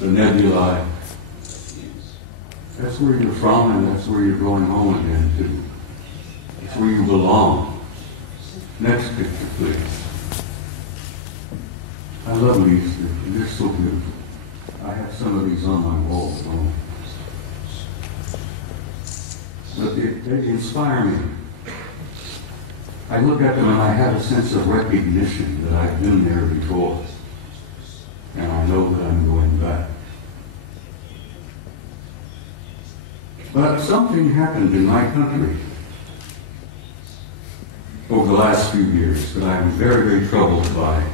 the nebulae. That's where you're from, and that's where you're going home again to. It's where you belong. Next picture, please. I love Easter. They're so beautiful. I have some of these on my wall at home. But they inspire me. I look at them and I have a sense of recognition that I've been there before. And I know that I'm going back. But something happened in my country over the last few years that I'm very, very troubled by.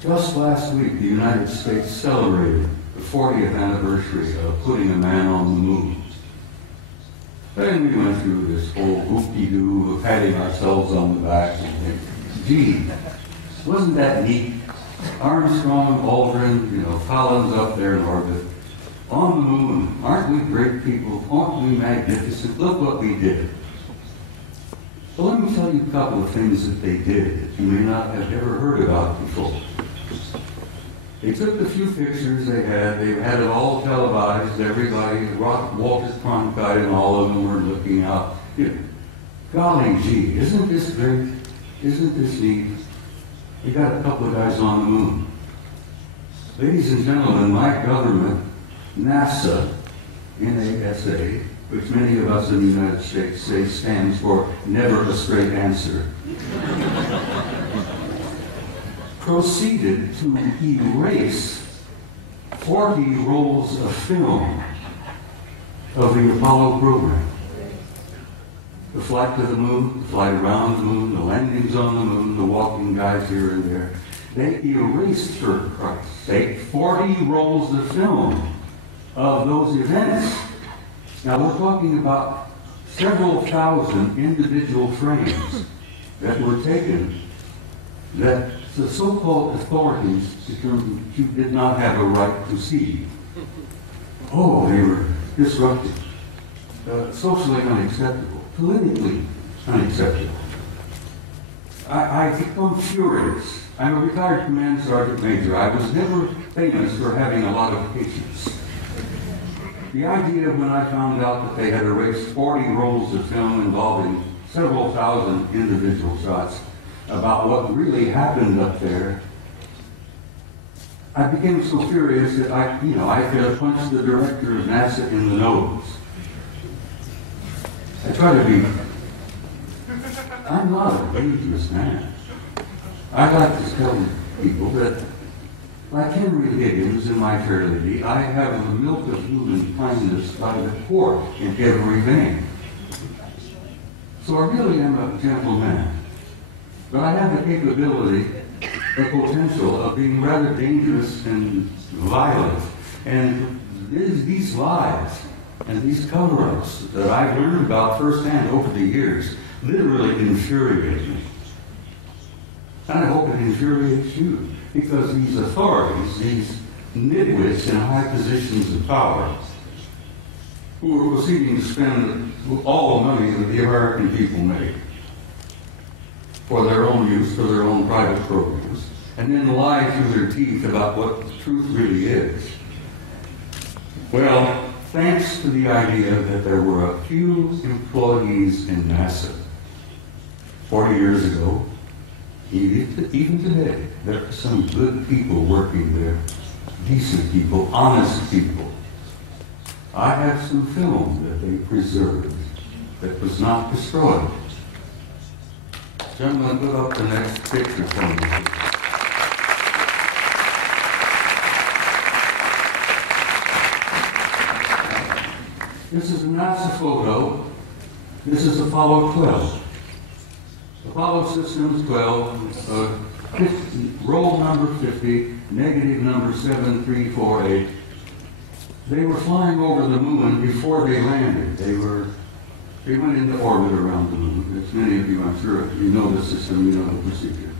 Just last week, the United States celebrated the 40th anniversary of putting a man on the moon. Then we went through this whole whoop-de-doo of patting ourselves on the back and thinking, gee, wasn't that neat? Armstrong, Aldrin, Collins up there in orbit. On the moon, aren't we great people? Aren't we magnificent? Look what we did. Well, let me tell you a couple of things that they did that you may not have ever heard about before. They took the few pictures they had it all televised, everybody, Walter Cronkite and all of them were looking out. Golly gee, isn't this great? Isn't this neat? You got a couple of guys on the moon. Ladies and gentlemen, my government, NASA, NASA, which many of us in the United States say stands for never a straight answer, proceeded to erase 40 rolls of film of the Apollo program. The flight to the moon, the flight around the moon, the landings on the moon, the walking guys here and there. They erased, for Christ's sake, 40 rolls of film of those events. Now we're talking about several thousand individual frames that were taken that the so-called authorities determined you did not have a right to see. Oh, they were disruptive, socially unacceptable, politically unacceptable. I become furious. I'm a retired command sergeant major. I was never famous for having a lot of patience. The idea when I found out that they had erased 40 rolls of film involving several thousand individual shots about what really happened up there, I became so furious that I could have punched the director of NASA in the nose. I try to be, I'm not a dangerous man. I like to tell people that, like Henry Deacon in My Fair Lady, I have the milk of human kindness by the quart in every vein. So I really am a gentle man. But I have the capability, the potential of being rather dangerous and violent. And these lies and these cover-ups that I've learned about firsthand over the years literally infuriate me. And I hope it infuriates you, because these authorities, these nitwits in high positions of power, who are proceeding to spend all the money that the American people make for their own use, for their own private programs, and then lie through their teeth about what the truth really is. Well, thanks to the idea that there were a few employees in NASA 40 years ago, even today, there are some good people working there, decent people, honest people. I have some film that they preserved that was not destroyed. Gentlemen, put up the next picture for me. This is a NASA photo. This is Apollo 12. Apollo Systems 12, roll number 50, negative number 7348. They were flying over the moon before they landed. They went into orbit around the moon. As many of you, I'm sure, you know the system, you know the procedure.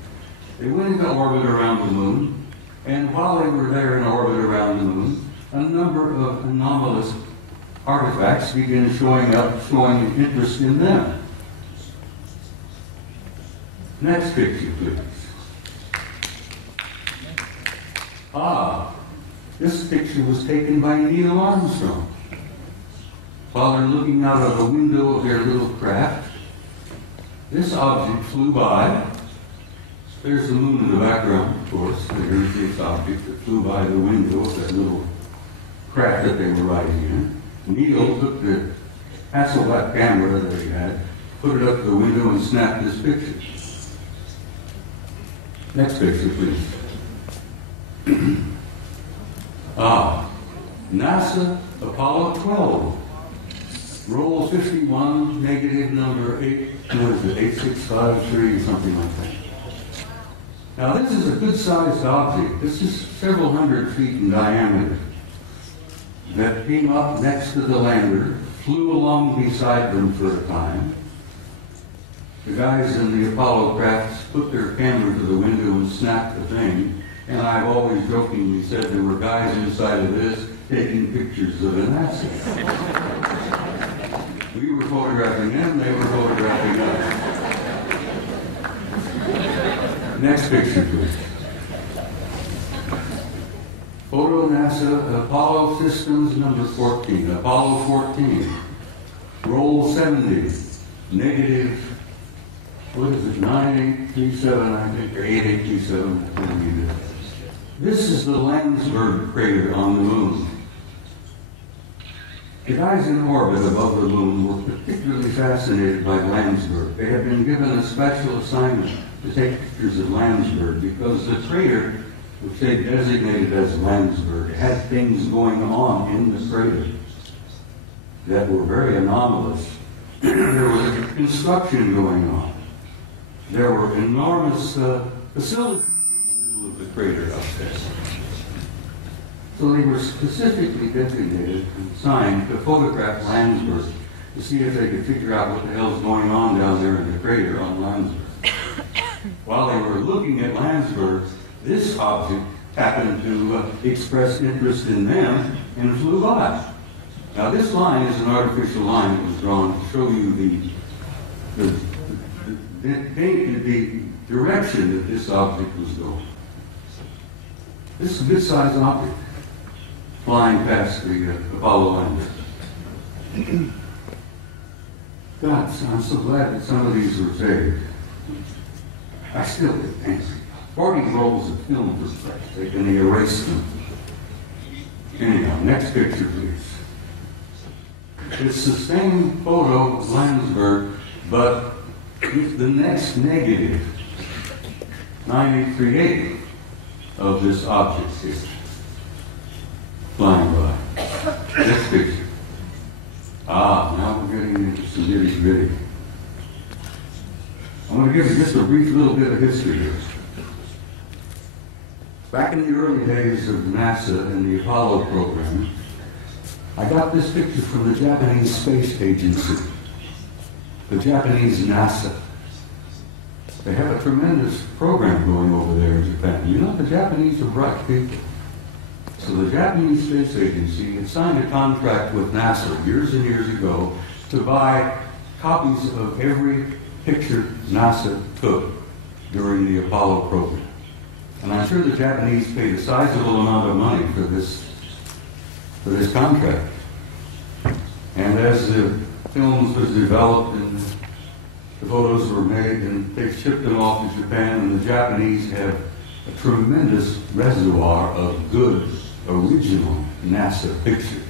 They went into orbit around the moon, and while they were there in orbit around the moon, a number of anomalous artifacts began showing up, showing interest in them. Next picture, please. Ah, this picture was taken by Neil Armstrong. While they're looking out of the window of their little craft, this object flew by. There's the moon in the background, of course. There's this object that flew by the window of that little craft that they were riding in. Neil took the Hasselblad camera that he had, put it up to the window, and snapped this picture. Next picture, please. NASA Apollo 12. Roll 51, negative number 8, what is it, 8653 or something like that. Now this is a good-sized object. This is several hundred feet in diameter that came up next to the lander, flew along beside them for a time. The guys in the Apollo crafts put their camera to the window and snapped the thing, and I've always jokingly said there were guys inside of this taking pictures of an asset. We were photographing them, they were photographing us. Next picture, please. Photo NASA Apollo Systems number 14. Apollo 14. Roll 70. Negative, what is it, 9837, I think, or 8827. This is the Landsberg crater on the moon. The guys in orbit above the moon were particularly fascinated by Landsberg. They had been given a special assignment to take pictures of Landsberg because the crater, which they designated as Landsberg, had things going on in the crater that were very anomalous. There was construction going on. There were enormous facilities in the middle of the crater up there. So they were specifically designated and assigned to photograph Landsberg to see if they could figure out what the hell's going on down there in the crater on Landsberg. While they were looking at Landsberg, this object happened to express interest in them and flew by. Now this line is an artificial line that was drawn to show you the direction that this object was going. This is a good-sized object flying past the Apollo lander. God, I'm so glad that some of these were saved. I still get angry. 40 rolls of film for Christ's sake, and they erased them. Anyhow, next picture, please. It's the same photo of Landsberg, but with the next negative, 9838, of this object here, flying by. Next picture. Now we're getting into some nitty-gritty. I want to give you just a brief little bit of history here. Back in the early days of NASA and the Apollo program, I got this picture from the Japanese Space Agency, the Japanese NASA. They have a tremendous program going over there in Japan. You know, the Japanese are bright people. So the Japanese Space Agency had signed a contract with NASA years and years ago to buy copies of every picture NASA took during the Apollo program. And I'm sure the Japanese paid a sizable amount of money for this contract. And as the films was developed and the photos were made and they shipped them off to Japan, and the Japanese have a tremendous reservoir of good original NASA pictures.